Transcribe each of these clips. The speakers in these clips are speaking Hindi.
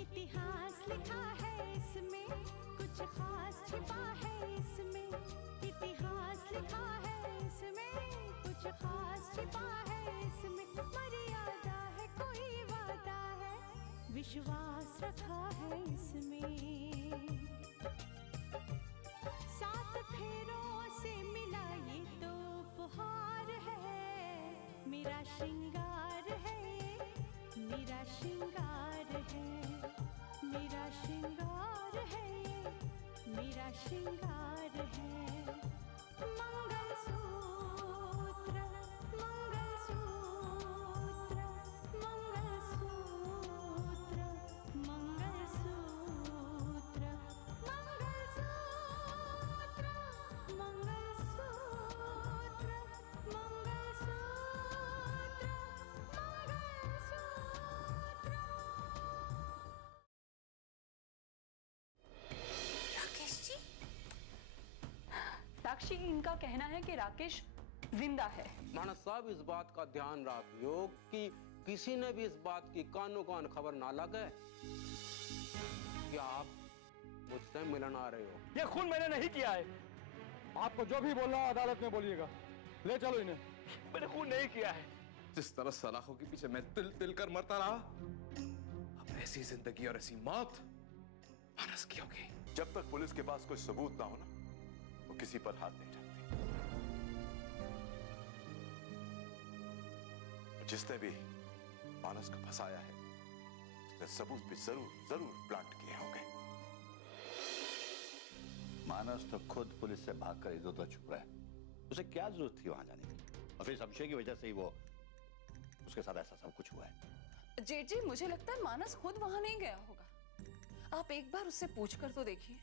इतिहास लिखा है इसमें, कुछ खास छिपा है इसमें। इतिहास लिखा है इसमें, कुछ खास छिपा है इसमें। मर्यादा है कोई वादा है, विश्वास रखा है इसमें। सात फेरों से मिला ये तो उपहार है, मेरा श्रृंगार है, मेरा श्रृंगार है, मेरा श्रृंगार है, मेरा श्रृंगार है। मंगलसूत्र, मंगलसूत्र, मंगलसूत्र, मंगलसूत्र, मंगलसूत्र, मंगलसूत्र, राकेश जी, साक्षी, इनका कहना है कि राकेश जिंदा है। मानस साहब, इस बात का ध्यान रखियो कि किसी ने भी इस बात की कानो कान खबर ना लगे कि आप मुझसे मिलन आ रहे हो। ये खून मैंने नहीं किया है। आपको जो भी बोलना अदालत में बोलिएगा। ले चलो इन्हें। मैंने खून नहीं किया है। जिस तरह सलाखों के पीछे मैं तिल तिल कर मरता रहा, अब ऐसी जिंदगी और ऐसी मौत मानस की होगी। जब तक पुलिस के पास कोई सबूत ना हो ना, वो किसी पर हाथ नहीं रखती। जिसने भी मानस को फंसाया है, उसने सबूत भी जरूर जरूर प्लांट किए होंगे। मानस तो खुद पुलिस से भागकर इधर उधर छुप रहा है। उसे क्या जरूरत थी वहां जाने की? और फिर संशय की वजह से ही वो उसके साथ ऐसा सब कुछ हुआ है। जेठ जी, मुझे लगता है मानस खुद वहां नहीं गया होगा। आप एक बार उससे पूछ कर तो देखिए,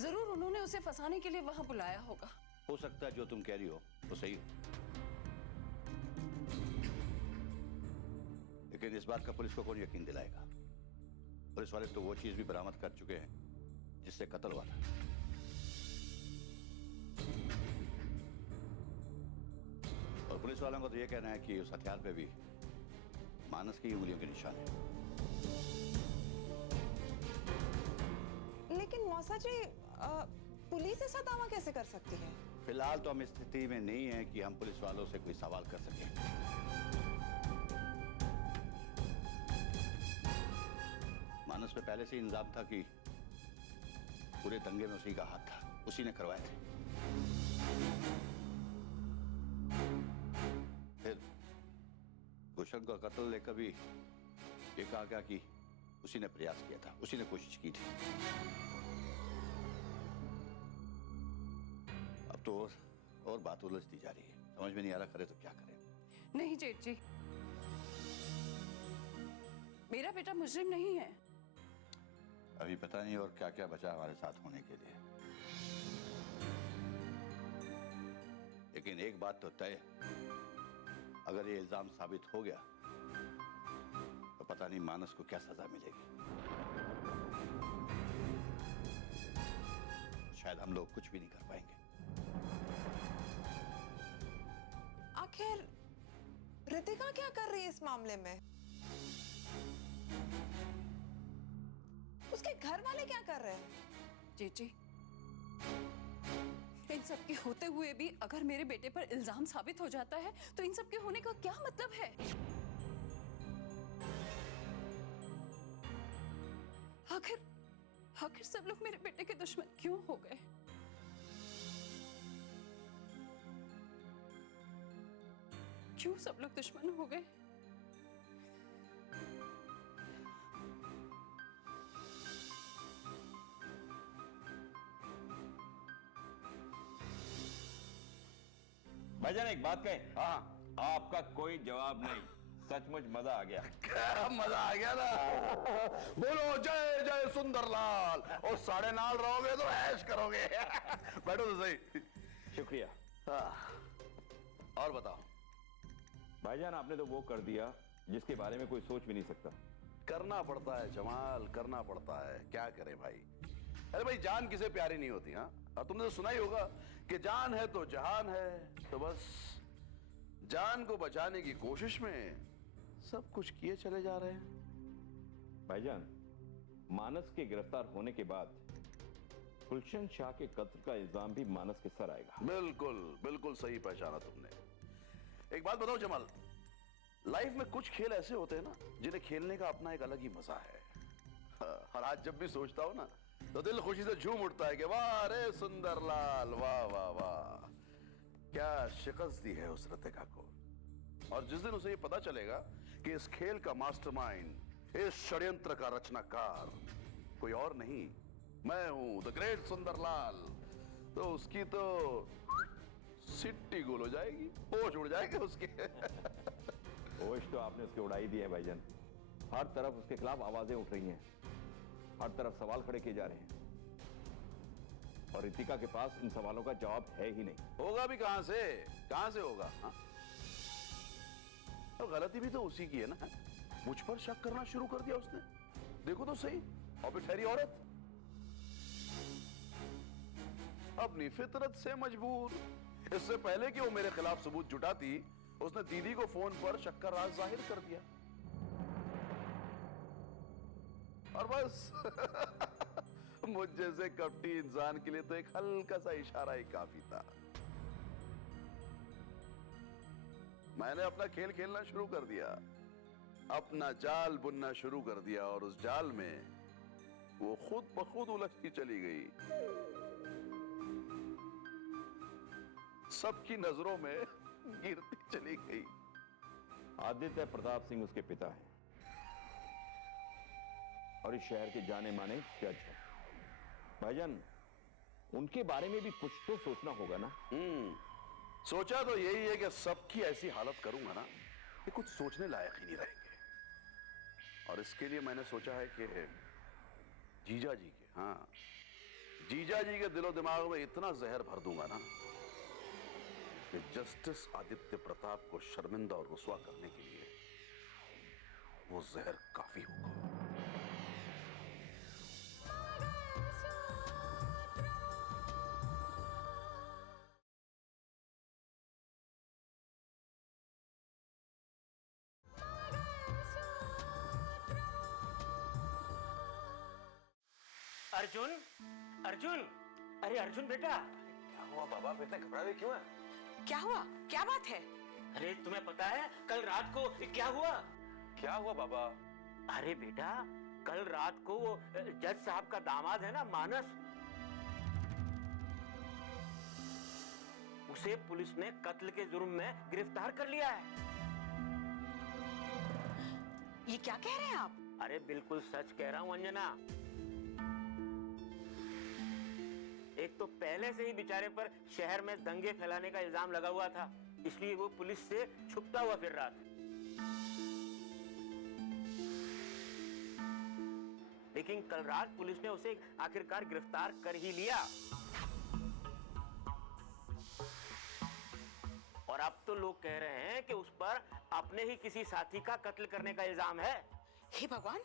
जरूर उन्होंने उसे फंसाने के लिए वहां बुलाया होगा। हो सकता है जो तुम कह रही हो वो सही हो, लेकिन इस बात का पुलिस को कौन यकीन दिलाएगा? पुलिस वाले तो वो चीज भी बरामद कर चुके हैं जिससे कत्ल हुआ था। और पुलिस वालों को तो यह कहना है कि उस हथियार पे भी मानस की उंगलियों के निशान है। लेकिन मौसा जी, पुलिस ऐसा दावा कैसे कर सकती है? फिलहाल तो हम इस स्थिति में नहीं है कि हम पुलिस वालों से कोई सवाल कर सकें। मानस पे पहले से ही इल्जाम था कि पूरे दंगे में उसी का हाथ था, उसी ने करवाए थे। फिर गुलशन का कत्ल लेकर भी ये कहा गया कि उसी ने प्रयास किया था, उसी ने कोशिश की थी। अब तो और बात उलझती जा रही है, समझ में नहीं आ रहा करे तो क्या करें। नहीं जेठ जी, मेरा बेटा मुजरिम नहीं है। अभी पता नहीं और क्या क्या बचा हमारे साथ होने के लिए, लेकिन एक बात तो तय है, अगर ये इल्जाम साबित हो गया तो पता नहीं मानस को क्या सजा मिलेगी। शायद हम लोग कुछ भी नहीं कर पाएंगे। आखिर रितिका क्या कर रही है इस मामले में? उसके घर वाले क्या कर रहे हैं? जेठ जी, इन सब के होते हुए भी अगर मेरे बेटे पर इल्जाम साबित हो जाता है तो इन सब के होने का क्या मतलब है? आखिर सब लोग मेरे बेटे के दुश्मन क्यों हो गए? क्यों सब लोग दुश्मन हो गए? भाईजान एक बात कहें? हाँ, आपका कोई जवाब नहीं। सचमुच मजा आ गया। क्या मजा आ गया ना। बोलो जय जय सुंदरलाल। और साढ़े नाल रहोगे तो ऐश करोगे। बैठो तो सही। शुक्रिया। और बताओ। भाईजान आपने तो वो कर दिया जिसके बारे में कोई सोच भी नहीं सकता। करना पड़ता है जमाल, करना पड़ता है, क्या करें भाई। अरे भाई, जान किसे प्यारी नहीं होती। हाँ, और तुमने तो सुना ही होगा कि जान है तो जहान है। तो बस जान को बचाने की कोशिश में सब कुछ किए चले जा रहे हैं। भाईजान मानस के गिरफ्तार होने के बाद गुलशन शाह के कत्ल का इल्जाम भी मानस के सर आएगा। बिल्कुल बिल्कुल सही पहचाना तुमने। एक बात बताओ जमाल, लाइफ में कुछ खेल ऐसे होते हैं ना जिन्हें खेलने का अपना एक अलग ही मजा है। और आज जब भी सोचता हूं ना तो दिल खुशी से झूम उठता है कि वाह रे सुंदरलाल, वाह वाह वाह, क्या शिकस्त दी है उस रतिका को। और जिस दिन उसे ये पता चलेगा कि इस खेल का मास्टरमाइंड, इस षड्यंत्र का रचनाकार कोई और नहीं, मैं हूं द ग्रेट सुंदरलाल, तो उसकी तो सिट्टी गोल हो जाएगी, होश उड़ जाएगा उसके। होश तो आपने उसकी उड़ाई दी है भाईजान। हर तरफ उसके खिलाफ आवाजें उठ रही हैं, हर तरफ सवाल खड़े किए जा रहे हैं, और रितिका के पास इन सवालों का जवाब है ही नहीं। होगा भी कहां से होगा? हाँ? और गलती भी तो उसी की है ना, मुझ पर शक करना शुरू कर दिया उसने। देखो तो सही, और फिर ठहरी औरत अपनी फितरत से मजबूर। इससे पहले कि वो मेरे खिलाफ सबूत जुटाती, उसने दीदी को फोन पर शक का राज जाहिर कर दिया। और बस मुझ जैसे कपटी इंसान के लिए तो एक हल्का सा इशारा ही काफी था। मैंने अपना खेल खेलना शुरू कर दिया, अपना जाल बुनना शुरू कर दिया, और उस जाल में वो खुद ब खुद उलझती चली गई। सबकी नजरों में गिरती चली गई। आदित्य प्रताप सिंह उसके पिता हैं और इस शहर के जाने माने जज हैं। भाईजान, उनके बारे में भी कुछ तो सोचना होगा ना। सोचा तो यही है कि सबकी ऐसी हालत करूंगा ना कि कुछ सोचने लायक ही नहीं रहेंगे। और इसके लिए मैंने सोचा है कि जीजा जी के दिलो दिमाग में इतना जहर भर दूंगा ना कि जस्टिस आदित्य प्रताप को शर्मिंदा और रुस्वा करने के लिए वो जहर काफी होगा। अर्जुन, अर्जुन, अरे अर्जुन बेटा। क्या हुआ बाबा, इतने घबरा हुए क्यों हैं? क्या हुआ? क्या बात है? अरे तुम्हें पता है कल रात को क्या हुआ? क्या हुआ बाबा? अरे बेटा, कल रात को वो जज साहब का दामाद है ना मानस, उसे पुलिस ने कत्ल के जुर्म में गिरफ्तार कर लिया है। ये क्या कह रहे हैं आप? अरे बिल्कुल सच कह रहा हूं अंजना। एक तो पहले से ही बेचारे पर शहर में दंगे फैलाने का इल्जाम लगा हुआ था, इसलिए वो पुलिस से छुपता हुआ फिर रहा था। लेकिन कल रात पुलिस ने उसे आखिरकार गिरफ्तार कर ही लिया। और अब तो लोग कह रहे हैं कि उस पर अपने ही किसी साथी का कत्ल करने का इल्जाम है। हे भगवान,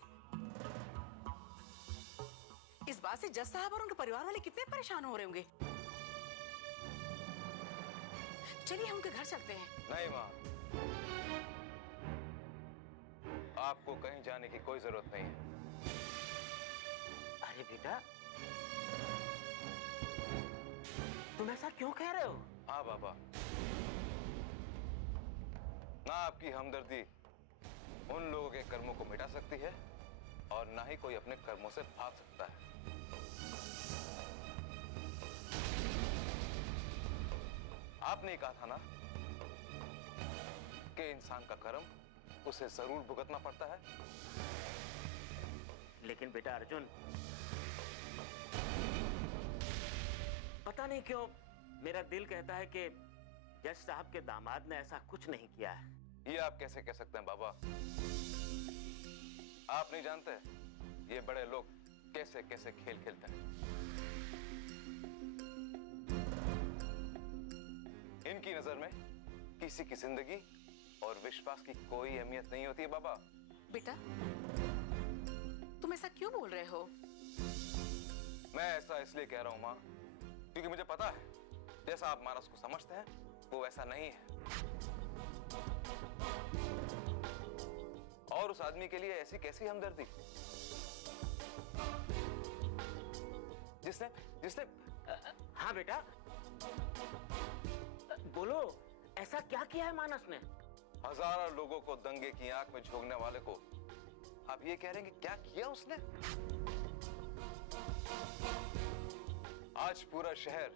इस बात से जज साहब और उनके परिवार वाले कितने परेशान हो रहे होंगे। चलिए हम उनके घर चलते हैं। नहीं माँ, आपको कहीं जाने की कोई जरूरत नहीं है। अरे बेटा, तुम ऐसा क्यों कह रहे हो? हाँ बाबा, ना आपकी हमदर्दी उन लोगों के कर्मों को मिटा सकती है और ना ही कोई अपने कर्मों से भाग सकता है। आपने कहा था ना कि इंसान का कर्म उसे जरूर भुगतना पड़ता है। लेकिन बेटा अर्जुन, पता नहीं क्यों मेरा दिल कहता है कि जज साहब के दामाद ने ऐसा कुछ नहीं किया है। ये आप कैसे कह सकते हैं बाबा? आप नहीं जानते ये बड़े लोग कैसे कैसे खेल खेलते हैं। इनकी नजर में किसी की जिंदगी और विश्वास की कोई अहमियत नहीं होती है बाबा। बेटा, तुम ऐसा क्यों बोल रहे हो? मैं ऐसा इसलिए कह रहा हूं मां, क्योंकि मुझे पता है जैसा आप मानस को समझते हैं वो वैसा नहीं है। और उस आदमी के लिए ऐसी कैसी हमदर्दी जिसने जिसने हाँ बेटा, बोलो, ऐसा क्या किया है मानस ने? हजारों लोगों को दंगे की आंख में झोंकने वाले को आप ये कह रहे हैं कि क्या किया उसने? आज पूरा शहर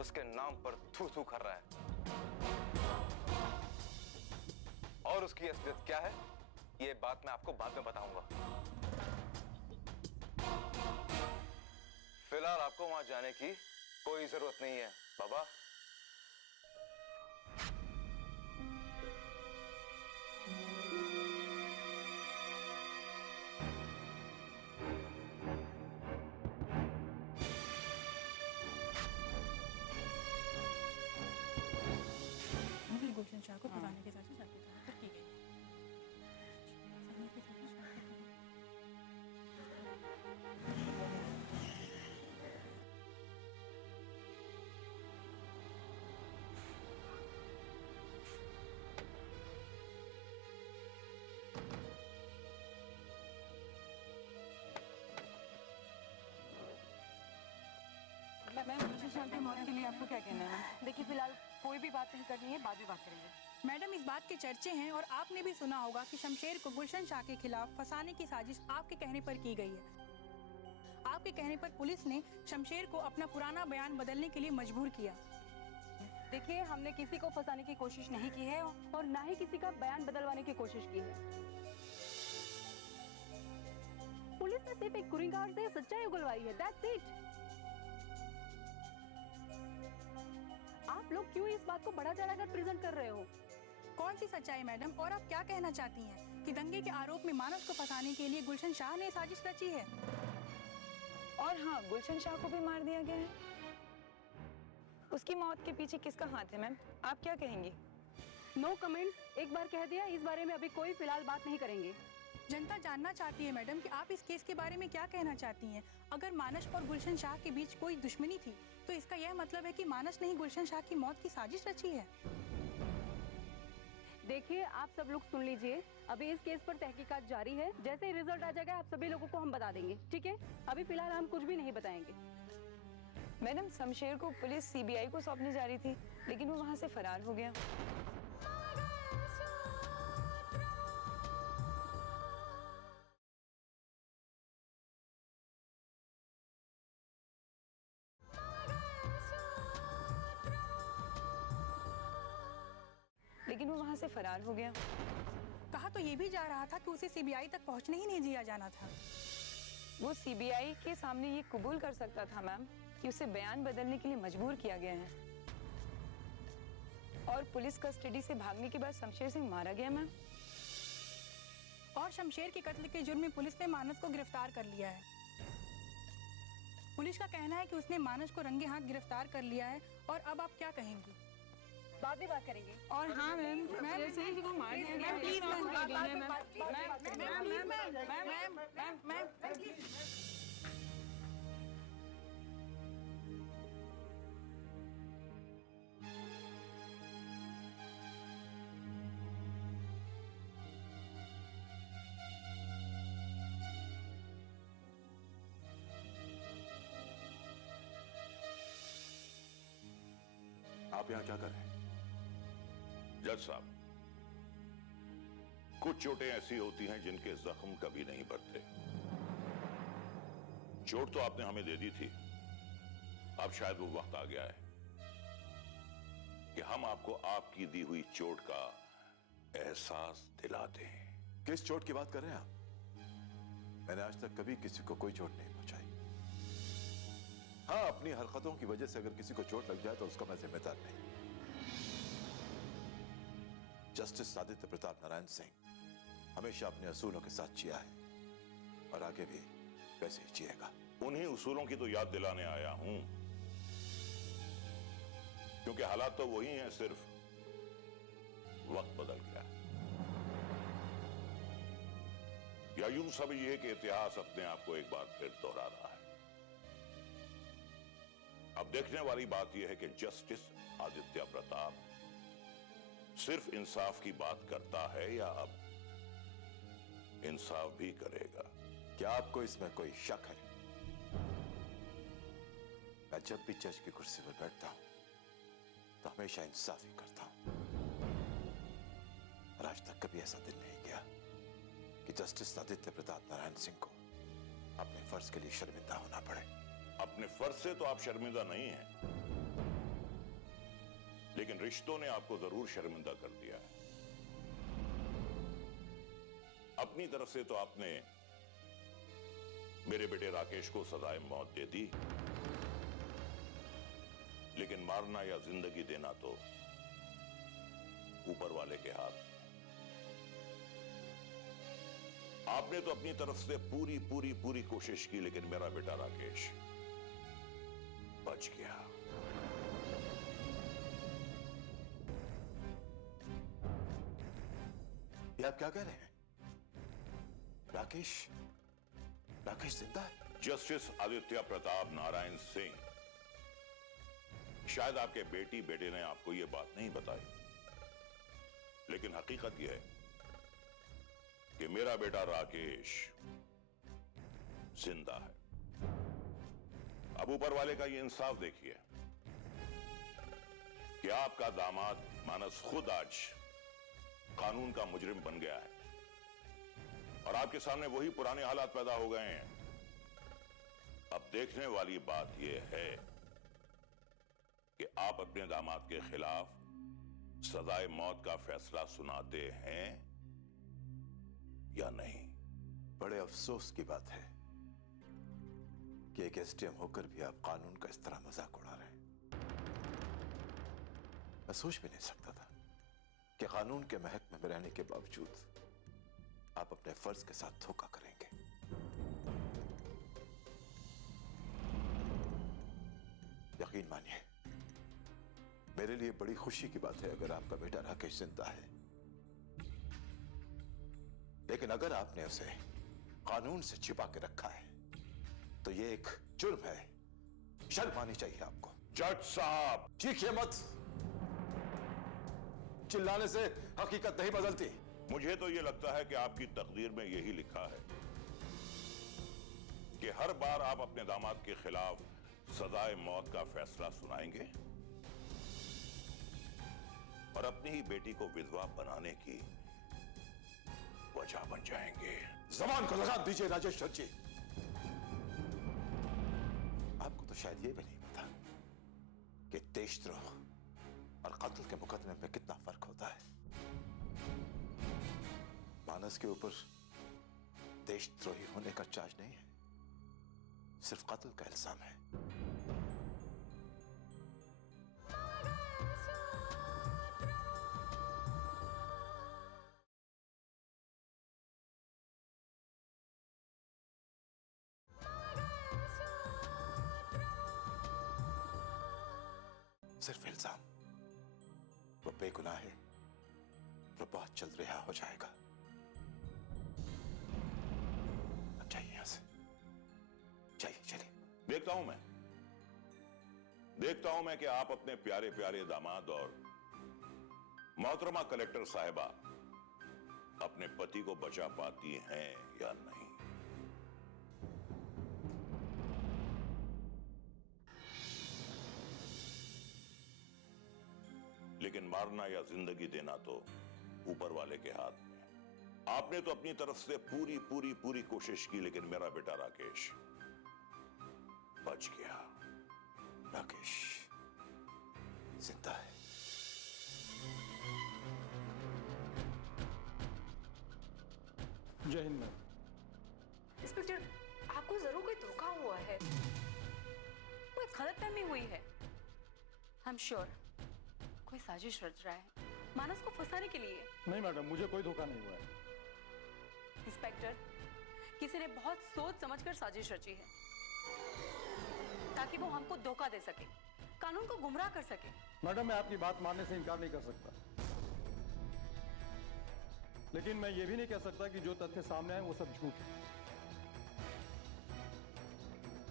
उसके नाम पर थू थू कर रहा है। और उसकी असलियत क्या है, ये बात मैं आपको बाद में बताऊंगा। फिलहाल आपको वहां जाने की कोई जरूरत नहीं है बाबा। गुलशन शाह को फंसाने की साजिश आपके द्वारा पर की गई है। मैम, गुलशन शाह की मौत के लिए आपको क्या कहना है? देखिए, फिलहाल कोई भी बात नहीं करनी है, बाद में बात करेंगे। मैडम, इस बात के चर्चे हैं और आपने भी सुना होगा कि शमशेर को गुलशन शाह के खिलाफ फंसाने की साजिश आपके कहने पर की गई है। आपके कहने पर पुलिस ने शमशेर को अपना पुराना बयान बदलने के लिए मजबूर किया। देखिए, हमने किसी को फंसाने की कोशिश नहीं की है और ना ही किसी का बयान बदलवाने की कोशिश की है। पुलिस ने सिर्फ एक गुनहगार से सच्चाई उगलवाई है, दैट्स इट। आप लोग क्यों इस बात को बड़ा चढ़ाकर प्रेजेंट कर रहे हो? कौन सी सच्चाई मैडम? और आप क्या कहना चाहती हैं कि दंगे के आरोप में मानस को फंसाने के लिए गुलशन शाह ने साजिश रची है? और हाँ, गुलशन शाह को भी मार दिया गया है। उसकी मौत के पीछे किसका हाथ है मैम, आप क्या कहेंगी? नो कमेंट्स, एक बार कह दिया, इस बारे में अभी कोई फिलहाल बात नहीं करेंगे। जनता जानना चाहती है मैडम कि आप इस केस के बारे में क्या कहना चाहती हैं। अगर मानस और गुलशन शाह के बीच कोई दुश्मनी थी तो इसका यह मतलब है कि मानस ने ही गुलशन शाह की मौत की साजिश रची है। देखिए, आप सब लोग सुन लीजिए, अभी इस केस पर तहकीकात जारी है। जैसे ही रिजल्ट आ जाएगा आप सभी लोगों को हम बता देंगे, ठीक है? अभी फिलहाल हम कुछ भी नहीं बताएंगे। मैडम, शमशेर को पुलिस सीबीआई को सौंपने जा रही थी, लेकिन वो वहाँ से फरार हो गया। कहा तो ये भी जा रहा था कि उसे सीबीआई तक पहुंचने ही नहीं दिया जाना था। वो सीबीआई के सामने ये कबूल कर सकता था मैम कि उसे बयान बदलने के लिए मजबूर किया गया है और पुलिस कस्टडी से भागने के बाद शमशेर सिंह मारा गया मैम। और शमशेर के कत्ल के जुर्म में पुलिस ने मानस को गिरफ्तार कर लिया है। पुलिस का कहना है कि उसने मानस को रंगे हाथ गिरफ्तार कर लिया है। और अब आप क्या कहेंगी? बाद में बात करेंगे। और हाँ मैम, शमशेर को मार दिया गया। प्लीज मैम, आप यहाँ क्या कर रहे हैं? जज साहब, कुछ चोटें ऐसी होती हैं जिनके जख्म कभी नहीं बढ़ते। चोट तो आपने हमें दे दी थी, अब शायद वो वक्त आ गया है कि हम आपको आपकी दी हुई चोट का एहसास दिला दें। किस चोट की बात कर रहे हैं आप? मैंने आज तक कभी किसी को कोई चोट नहीं पहुंचाई। हाँ, अपनी हरकतों की वजह से अगर किसी को चोट लग जाए तो उसका मैं जिम्मेदार नहीं। जस्टिस आदित्य प्रताप नारायण सिंह हमेशा अपने असूलों के साथ जिया है और आगे भी वैसे ही जिएगा। उन्हीं उसूलों की तो याद दिलाने आया हूं, क्योंकि हालात तो वही हैं, सिर्फ वक्त बदल गया। या यूं समझिए कि इतिहास अपने आप को एक बार फिर दोहरा रहा है। अब देखने वाली बात यह है कि जस्टिस आदित्य प्रताप सिर्फ इंसाफ की बात करता है या अब इंसाफ भी करेगा। क्या आपको इसमें कोई शक है? मैं जब भी जज की कुर्सी पर बैठता हूं तो हमेशा इंसाफ ही करता हूं, और आज तक कभी ऐसा दिन नहीं गया कि जस्टिस आदित्य प्रताप नारायण सिंह को अपने फर्ज के लिए शर्मिंदा होना पड़े। अपने फर्ज से तो आप शर्मिंदा नहीं हैं, लेकिन रिश्तों ने आपको जरूर शर्मिंदा कर दिया है। अपनी तरफ से तो आपने मेरे बेटे राकेश को सजाए मौत दे दी, लेकिन मारना या जिंदगी देना तो ऊपर वाले के हाथ। आपने तो अपनी तरफ से पूरी पूरी पूरी कोशिश की, लेकिन मेरा बेटा राकेश बच गया। ये आप क्या कह रहे हैं? राकेश जिंदा है? जस्टिस आदित्य प्रताप नारायण सिंह, शायद आपके बेटी बेटे ने आपको यह बात नहीं बताई, लेकिन हकीकत यह है कि मेरा बेटा राकेश जिंदा है। अब ऊपर वाले का ये इंसाफ देखिए कि आपका दामाद मानस खुद आज कानून का मुजरिम बन गया है, और आपके सामने वही पुराने हालात पैदा हो गए हैं। अब देखने वाली बात यह है कि आप अपने दामाद के खिलाफ सजाए मौत का फैसला सुनाते हैं या नहीं। बड़े अफसोस की बात है कि एक एसडीएम होकर भी आप कानून का इस तरह मजाक उड़ा रहे हैं। मैं सोच भी नहीं सकता था कि कानून के महकमे में रहने के बावजूद आप अपने फर्ज के साथ धोखा करेंगे। यकीन मानिए, मेरे लिए बड़ी खुशी की बात है अगर आपका बेटा राकेश जिंदा है, लेकिन अगर आपने उसे कानून से छिपा के रखा है तो यह एक जुर्म है। शर्म आनी चाहिए आपको। जज साहब, चीखिए मत। चिल्लाने से हकीकत नहीं बदलती। मुझे तो यह लगता है कि आपकी तकदीर में यही लिखा है कि हर बार आप अपने दामाद के खिलाफ सजाए मौत का फैसला सुनाएंगे और अपनी ही बेटी को विधवा बनाने की वजह बन जाएंगे। जबान को लगाम दीजिए राजेश्वर जी। आपको तो शायद ये भी नहीं पता कि देशद्रोह और कत्ल के मुकदमे में कितना फर्क होता है। मानस के ऊपर देशद्रोही होने का चार्ज नहीं है, सिर्फ कत्ल का इल्जाम है। सिर्फ इल्जाम। वो बेगुनाह है, वो बहुत जल्द रिहा हो जाएगा। अब जाइए यहां से, जाइए, चलिए। देखता हूं मैं कि आप अपने प्यारे प्यारे दामाद और मोहतरमा कलेक्टर साहिबा अपने पति को बचा पाती हैं या नहीं। लेकिन मारना या जिंदगी देना तो ऊपर वाले के हाथ में। आपने तो अपनी तरफ से पूरी पूरी पूरी कोशिश की, लेकिन मेरा बेटा राकेश बच गया। राकेश जिंदा है। जय हिंद मैम। इंस्पेक्टर, आपको जरूर कोई धोखा हुआ है, कोई गलतफहमी हुई है। आई एम श्योर कोई साजिश रच रहा है मानस को फंसाने के लिए। नहीं मैडम, मुझे कोई धोखा नहीं हुआ है। इंस्पेक्टर, किसी ने बहुत सोच समझकर साजिश रची है ताकि वो हमको धोखा दे सके, कानून को गुमराह कर सके। मैडम, मैं आपकी बात मानने से इनकार नहीं कर सकता, लेकिन मैं ये भी नहीं कह सकता कि जो तथ्य सामने आए वो सब झूठ है।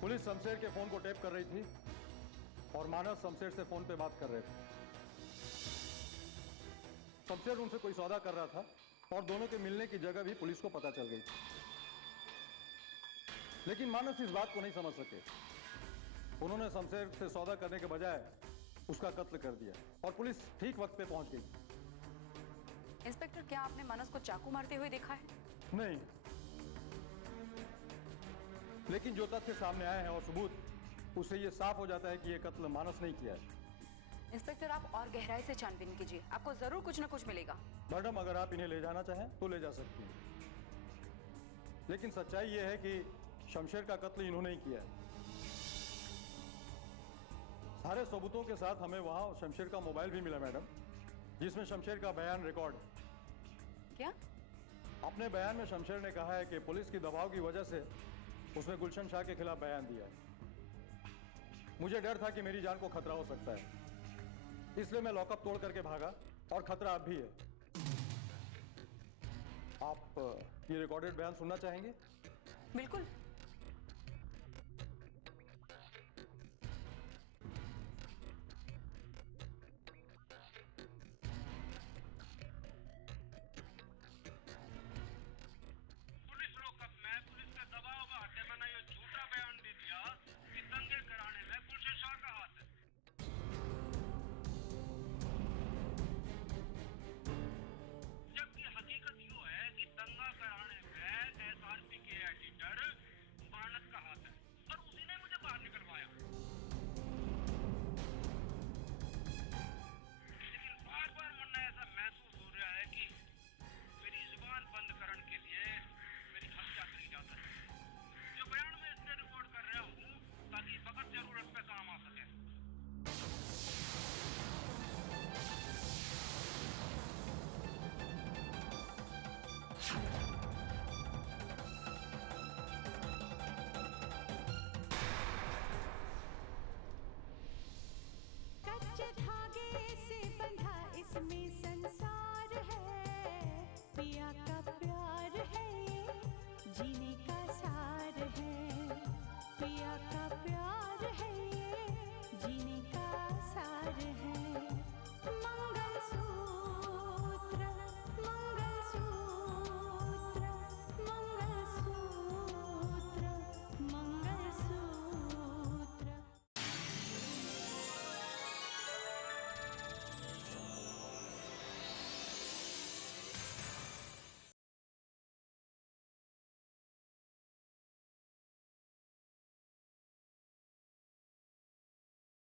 पुलिस शमशेर के फोन को टेप कर रही थी और मानस शमशेर से फोन पे बात कर रहे थे। शमशेर उनसे कोई सौदा कर रहा था और दोनों के मिलने की जगह भी पुलिस को पता चल गई थी। लेकिन मानस इस बात को नहीं समझ सके। उन्होंने शमशेर से सौदा करने के बजाय उसका कत्ल कर दिया और पुलिस ठीक वक्त पे पहुंच गई। इंस्पेक्टर, क्या आपने मानस को चाकू मारते हुए देखा है? नहीं, लेकिन जो तथ्य सामने आए हैं और सबूत, उससे यह साफ हो जाता है कि यह कत्ल मानस नहीं किया है। इंस्पेक्टर, आप और गहराई से छानबीन कीजिए, आपको जरूर कुछ ना कुछ मिलेगा। मैडम, अगर आप इन्हें ले जाना चाहें तो ले जा सकती हैं, लेकिन सच्चाई यह है कि शमशेर का कत्ल इन्होंने ही किया है। सारे सबूतों के साथ हमें वहां शमशेर का मोबाइल भी मिला मैडम, जिसमें शमशेर का बयान रिकॉर्ड है। क्या? अपने बयान में शमशेर ने कहा है कि पुलिस की दबाव की वजह से उसने गुलशन शाह के खिलाफ बयान दिया है। मुझे डर था कि मेरी जान को खतरा हो सकता है, इसलिए मैं लॉकअप तोड़ करके भागा और खतरा अब भी है। आप ये रिकॉर्डेड बयान सुनना चाहेंगे? बिल्कुल।